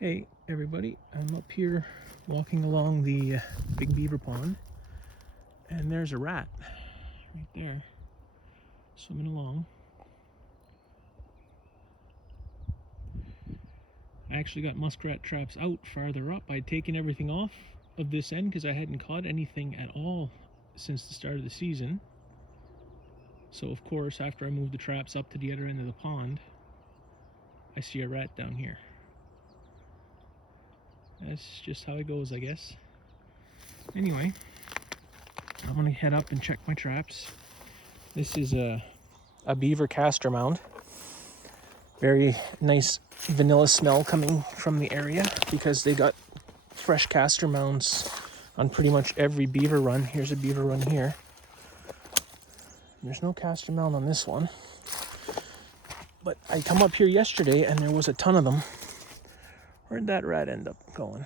Hey everybody, I'm up here walking along the Big Beaver Pond, and there's a rat right there swimming along. I actually got muskrat traps out farther up. I'd taken everything off of this end because I hadn't caught anything at all since the start of the season. So of course, after I moved the traps up to the other end of the pond, I see a rat down here. That's just how it goes, I guess. Anyway, I'm gonna head up and check my traps. This is a beaver castor mound. Very nice vanilla smell coming from the area because they got fresh castor mounds on pretty much every beaver run. Here's a beaver run here. There's no castor mound on this one. But I come up here yesterday and there was a ton of them. Where'd that rat end up going?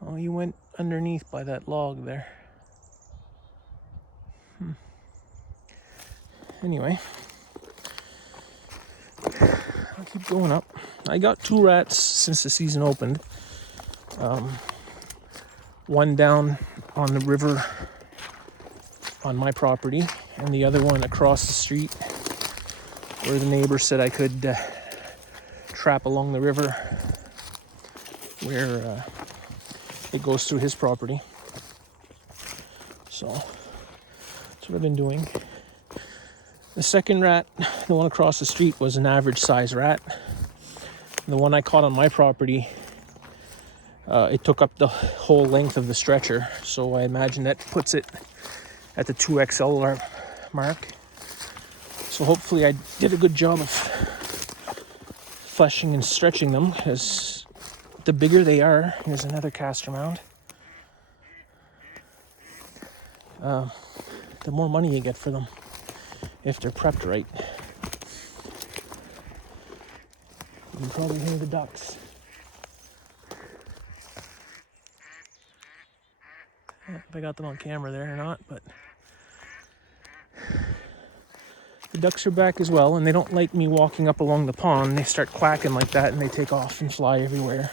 Oh, he went underneath by that log there. Anyway, I'll keep going up. I got 2 rats since the season opened. One down on the river on my property, and the other one across the street where the neighbor said I could trap along the river where it goes through his property. So that's what I've been doing. The second rat, the one across the street, was an average size rat. The one I caught on my property, it took up the whole length of the stretcher, so I imagine that puts it at the 2XL mark. So hopefully I did a good job of fleshing and stretching them, because the bigger they are, here's another castor mound, the more money you get for them if they're prepped right. You can probably hear the ducks. I don't know if I got them on camera there or not, but the ducks are back as well, and they don't like me walking up along the pond. They start quacking like that and they take off and fly everywhere.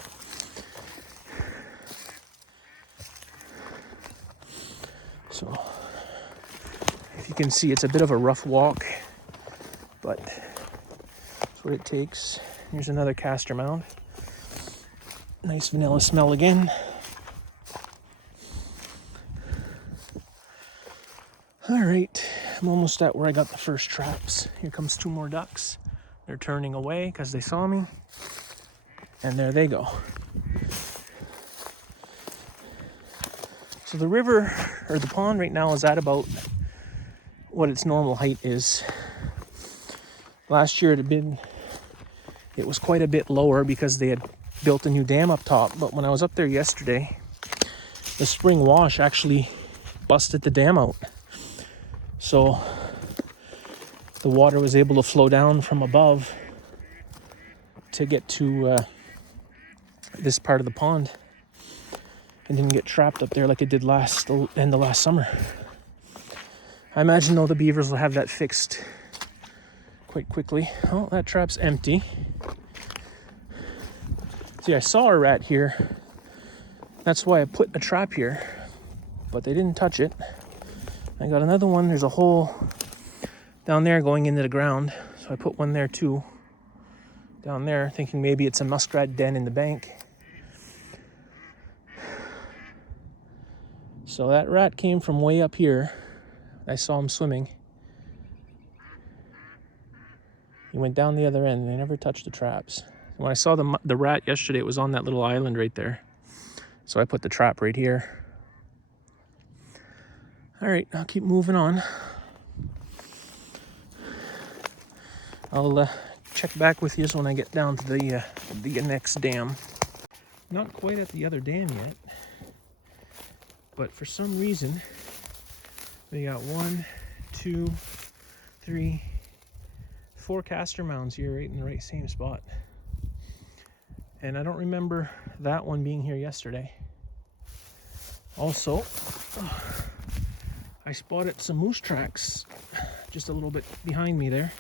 So if you can see, it's a bit of a rough walk, but that's what it takes. Here's another castor mound. Nice vanilla smell again. All right, I'm almost at where I got the first traps. Here comes 2 more ducks. They're turning away because they saw me, and there they go. So the river, or the pond right now, is at about what its normal height is. Last year it was quite a bit lower because they had built a new dam up top, but when I was up there yesterday, the spring wash actually busted the dam out. So the water was able to flow down from above to get to this part of the pond, and didn't get trapped up there like it did end of last summer. I imagine though the beavers will have that fixed quite quickly. Oh, that trap's empty. See, I saw a rat here. That's why I put a trap here, but they didn't touch it. I got another one. There's a hole down there going into the ground, so I put one there too, down there, thinking maybe it's a muskrat den in the bank. So that rat came from way up here. I saw him swimming. He went down the other end and they never touched the traps. When I saw the rat yesterday, it was on that little island right there. So I put the trap right here. All right, I'll keep moving on. I'll check back with you when I get down to the next dam. Not quite at the other dam yet, but for some reason, we got 1, 2, 3, 4 castor mounds here right in the right same spot. And I don't remember that one being here yesterday. Also, I spotted some moose tracks just a little bit behind me there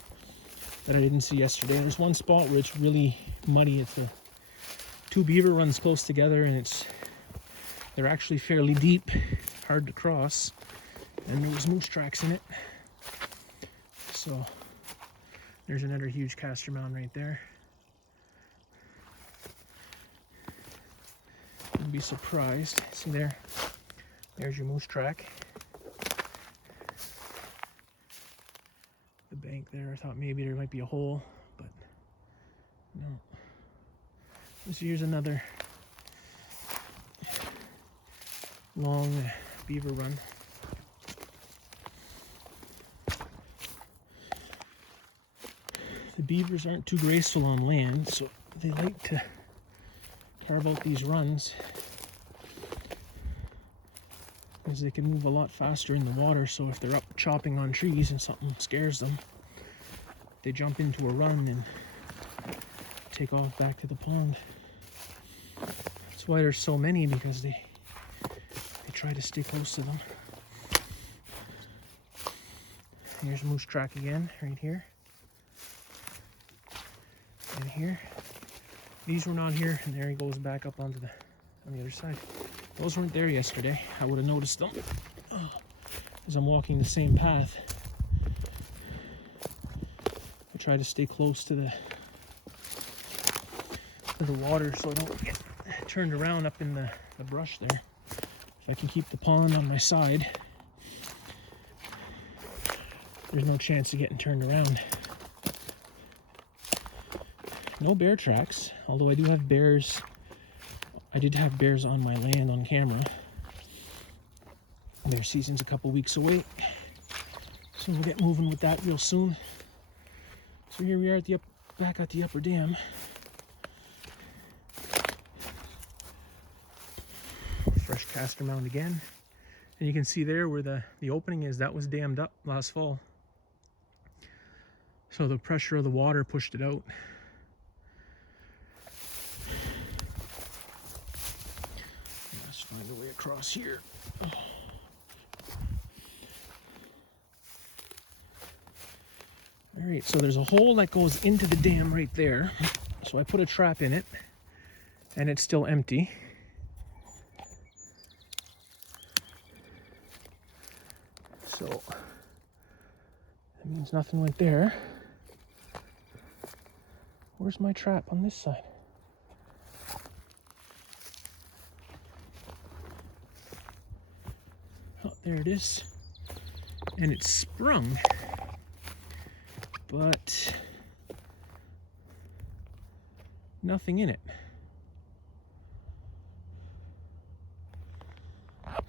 that I didn't see yesterday. There's one spot where it's really muddy. It's two beaver runs close together, and they're actually fairly deep, hard to cross, and there was moose tracks in it. So there's another huge castor mound right there. You'd be surprised. See there? There's your moose track. The bank there, I thought maybe there might be a hole, but no. So here's another long beaver run. The beavers aren't too graceful on land, so they like to carve out these runs because they can move a lot faster in the water. So if they're up chopping on trees and something scares them, they jump into a run and take off back to the pond. That's why there's so many, because they try to stay close to them. Here's moose track again, right here. And here. These were not here, and there he goes back up on the other side. Those weren't there yesterday. I would have noticed them as I'm walking the same path. I try to stay close to the water so I don't get turned around up in the brush there. If I can keep the pond on my side, there's no chance of getting turned around. No bear tracks, although I do have bears. I did have bears on my land on camera. Their season's a couple weeks away, so we'll get moving with that real soon. So here we are at back at the upper dam. Fresh castor mound again, and you can see there where the opening is. That was dammed up last fall, so the pressure of the water pushed it out. Let's find a way across here. All right, so there's a hole that goes into the dam right there. So I put a trap in it, and it's still empty. So that means nothing went there. Where's my trap on this side? Oh, there it is. And it's sprung. But nothing in it.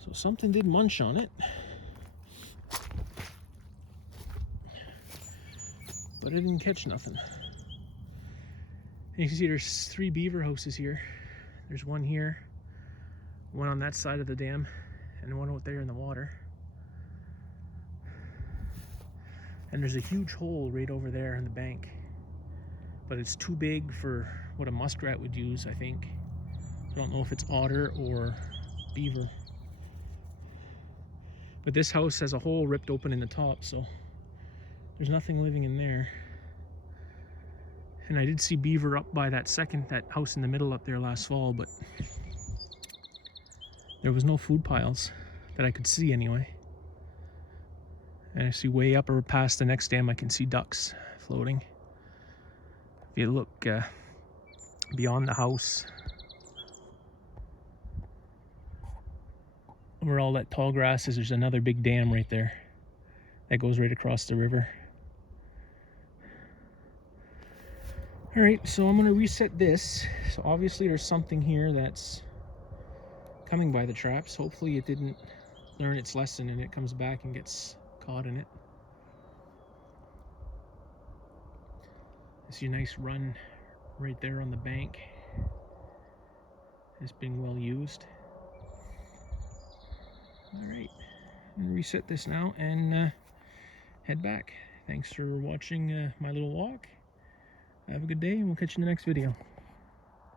So something did munch on it. But it didn't catch nothing. And you can see there's 3 beaver houses here. There's one here, one on that side of the dam, and one out there in the water. And there's a huge hole right over there in the bank. But it's too big for what a muskrat would use, I think. I don't know if it's otter or beaver. But this house has a hole ripped open in the top, so there's nothing living in there. And I did see beaver up by that house in the middle up there last fall, but there was no food piles that I could see anyway. And I see way up or past the next dam, I can see ducks floating. If you look beyond the house, where all that tall grass is, there's another big dam right there that goes right across the river. All right, so I'm gonna reset this. So obviously there's something here that's coming by the traps. Hopefully it didn't learn its lesson and it comes back and gets caught in it. I see a nice run right there on the bank. It's being well used. All right, I'm gonna reset this now and head back. Thanks for watching my little walk. Have a good day, and we'll catch you in the next video.